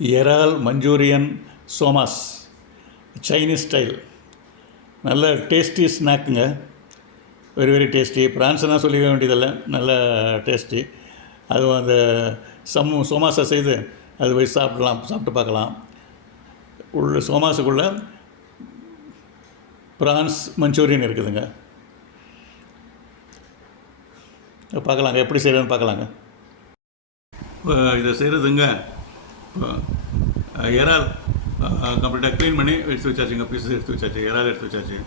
இறால் மஞ்சூரியன் சோமாஸ் Chinese style. நல்ல டேஸ்டி ஸ்நாக்குங்க. Very very tasty. ப்ரான்ஸ்னால் சொல்லிக்க வேண்டியதில்லை, நல்ல டேஸ்டி. அதுவும் அந்த சோமாஸை செய்து அது போய் சாப்பிட்டு பார்க்கலாம். உள்ள சோமாஸுக்குள்ளே ப்ரான்ஸ் மஞ்சூரியன் இருக்குதுங்க. பார்க்கலாங்க, எப்படி செய்கிறதுன்னு பார்க்கலாங்க. இப்போ இதை செய்கிறதுங்க, இப்போ இறால் கம்ப்ளீட்டாக க்ளீன் பண்ணி எடுத்து வச்சாச்சுங்க. பீஸஸ் எடுத்து வச்சாச்சு, இறால் எடுத்து வச்சாச்சு.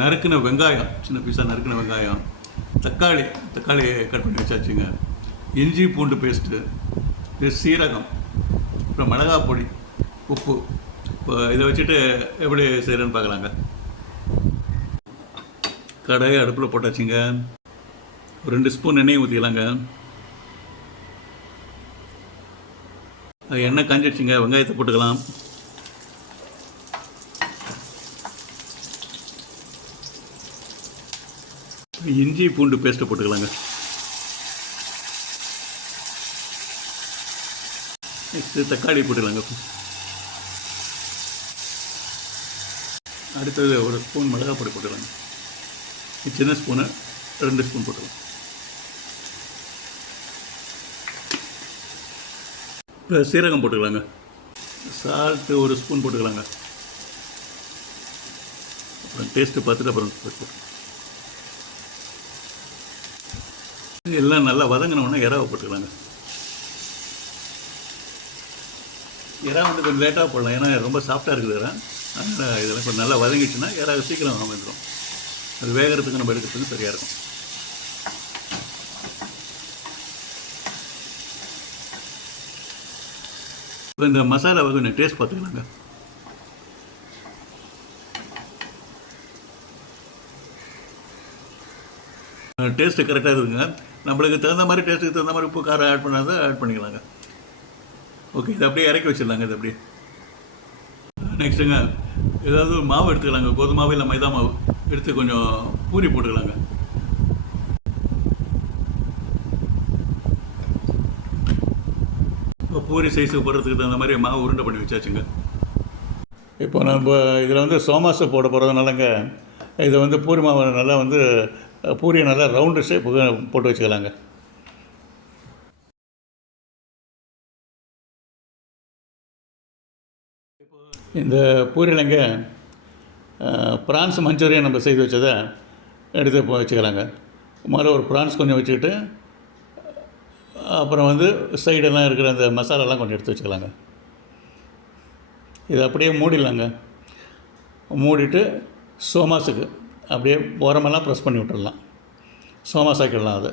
நறுக்கின வெங்காயம், சின்ன பீஸாக நறுக்கின வெங்காயம், தக்காளி கட் பண்ணி வச்சாச்சுங்க. இஞ்சி பூண்டு பேஸ்ட்டு, சீரகம், அப்புறம் மிளகாய் பொடி, உப்பு. இப்போ இதை வச்சுட்டு எப்படி செய்கிறேன்னு பார்க்கலாங்க. கடாயை அடுப்பில் போட்டாச்சுங்க. ஒரு 2 ஸ்பூன் எண்ணெய் ஊற்றிக்கலாங்க. எண்ணெய் காஞ்சிடுச்சுங்க, வெங்காயத்தை போட்டுக்கலாம். இஞ்சி பூண்டு பேஸ்ட்டை போட்டுக்கலாங்க. நெக்ஸ்ட்டு தக்காளி போட்டுக்கலாங்க. அடுத்தது ஒரு ஸ்பூன் மிளகாய் பொடி போட்டுக்கலாங்க. சின்ன ஸ்பூனு 2 ஸ்பூன் போட்டுக்கலாம். இப்போ சீரகம் போட்டுக்கலாங்க. சால்ட்டு ஒரு ஸ்பூன் போட்டுக்கலாங்க. அப்புறம் டேஸ்ட்டு பார்த்துட்டு அப்புறம் போட்டுக்கலாம். எல்லாம் நல்லா வதங்கினோன்னா இறாவை போட்டுக்கலாங்க. இறா வந்து கொஞ்சம் லேட்டாக போடலாம், ஏன்னா ரொம்ப சாஃப்டாக இருக்குது இறா. அதனால் இதெல்லாம் கொஞ்சம் நல்லா வதங்கிடுச்சுன்னா இறா சீக்கிரம் வந்துடும். அது வேகிறதுக்கு நம்ம எடுக்கிறதுக்கு சரியாக இருக்கும். இப்போ இந்த மசாலாவை கொஞ்சம் டேஸ்ட் பார்த்துக்கலாங்க. டேஸ்ட்டு கரெக்டாக இருக்குதுங்க. நம்மளுக்கு தகுந்த மாதிரி, டேஸ்ட்டுக்கு தகுந்த மாதிரி உப்பு காரம் ஆட் பண்ணாத ஆட் பண்ணிக்கலாங்க. ஓகே, இதை அப்படியே இறக்கி வச்சிடலாங்க. இது அப்படியே நெக்ஸ்ட்டுங்க, ஏதாவது மாவு எடுத்துக்கலாங்க. கோதுமை மாவு இல்லை மைதா மாவு எடுத்து கொஞ்சம் பூரி போட்டுக்கலாங்க. இப்போ பூரி சைஸுக்கு போடுறதுக்கு தகுந்த மாதிரி மாவு உருண்டை பண்ணி வச்சாச்சுங்க. இப்போ நம்ம இதில் வந்து சோமாஸை போட போகிறதுனாலங்க, இதை வந்து பூரி மாவை நல்லா வந்து பூரியை நல்லா ரவுண்டு ஷேப் போட்டு வச்சுக்கலாங்க. இந்த பூரியிலங்க ப்ரான்ஸ் மஞ்சூரியன் நம்ம செய்து வச்சதை எடுத்து வச்சுக்கலாங்க. முதல்ல ஒரு ப்ரான்ஸ் கொஞ்சம் வச்சுக்கிட்டு, அப்புறம் வந்து சைடெல்லாம் இருக்கிற அந்த மசாலாலாம் கொஞ்சம் எடுத்து வச்சுக்கலாங்க. இதை அப்படியே மூடிடலாங்க. மூடிட்டு சோமாஸுக்கு அப்படியே ஓரமெல்லாம் ப்ரெஸ் பண்ணி விட்டுடலாம். சோமாஸ் ஆக்கிடலாம். அதை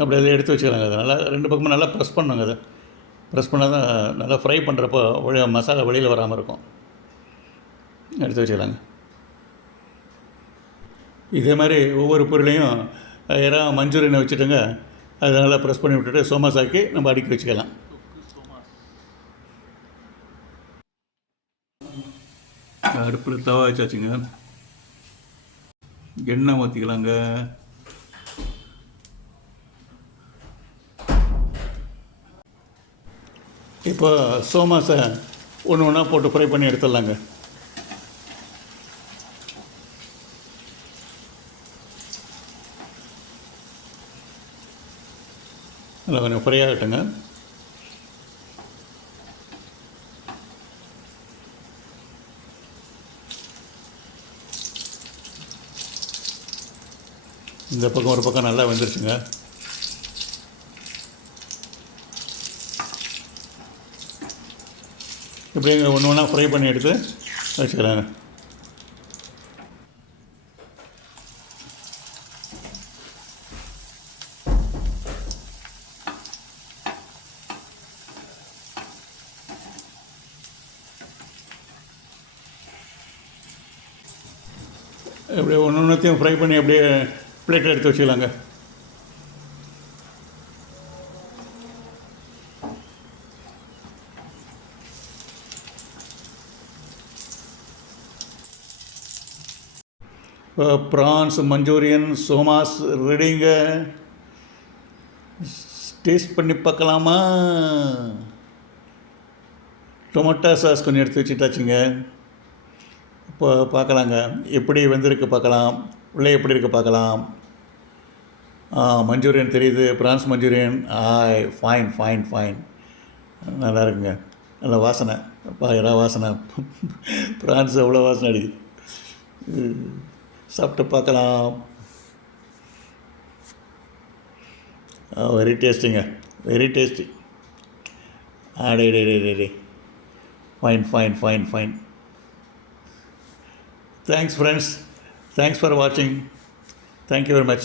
அப்படி அதை எடுத்து வச்சுக்கலாங்க. அதை நல்லா 2 பக்கமும் நல்லா ப்ரெஸ் பண்ணுங்க. அதை ப்ரெஸ் பண்ணால் தான் நல்லா ஃப்ரை பண்ணுறப்போ மசாலா வெளியில் வராமல் இருக்கும். எடுத்து வச்சுக்கலாங்க. இதே மாதிரி ஒவ்வொரு பொருளையும் யாராவது மஞ்சூரியனை வச்சுட்டுங்க, அதை நல்லா ப்ரெஸ் பண்ணி விட்டுட்டு சோமாஸ் ஆக்கி நம்ம அடுக்கி வச்சுக்கலாம். அடுப்பில் தவா வச்சாச்சுங்க. எண்ணெய் ஊற்றிக்கலாங்க. இப்போ சோமாஸை ஒன்று ஒன்றா போட்டு ஃப்ரை பண்ணி எடுத்துடலாங்க. நல்லா கொஞ்சம் ஃப்ரை ஆகட்டுங்க. இந்த பக்கம் ஒரு பக்கம் நல்லா வெந்துருச்சுங்க. இப்படிங்க ஒன்று ஒன்றா ஃப்ரை பண்ணி எடுத்து வச்சுக்கிறாங்க. அப்படியே ஒன்று ஒன்றுத்தையும் ஃப்ரை பண்ணி அப்படியே பிளேட்டில் எடுத்து வச்சுக்கலாங்க. ப்ரான்ஸ் மஞ்சூரியன் சோமாஸ் ரெடிங்க. டேஸ்ட் பண்ணி பார்க்கலாமா? டொமேட்டோ சாஸ் கொஞ்சம் எடுத்து வச்சுட்டாச்சுங்க. இப்போ பார்க்கலாங்க, எப்படி வெந்திருக்கு பார்க்கலாம், உள்ளே எப்படி இருக்குது பார்க்கலாம். மஞ்சூரியன் தெரியுது, prawns Manchurian. Fine fine fine, நல்லா இருக்குங்க. நல்ல வாசனை, பயங்கர வாசனை. ப்ரான்ஸ் எவ்வளோ வாசனை அடிக்குது. சாப்பிட்டு பார்க்கலாம். வெரி டேஸ்டிங்க, வெரி டேஸ்டி. டே fine fine fine fine. Thanks friends, thanks for watching. Thank you very much.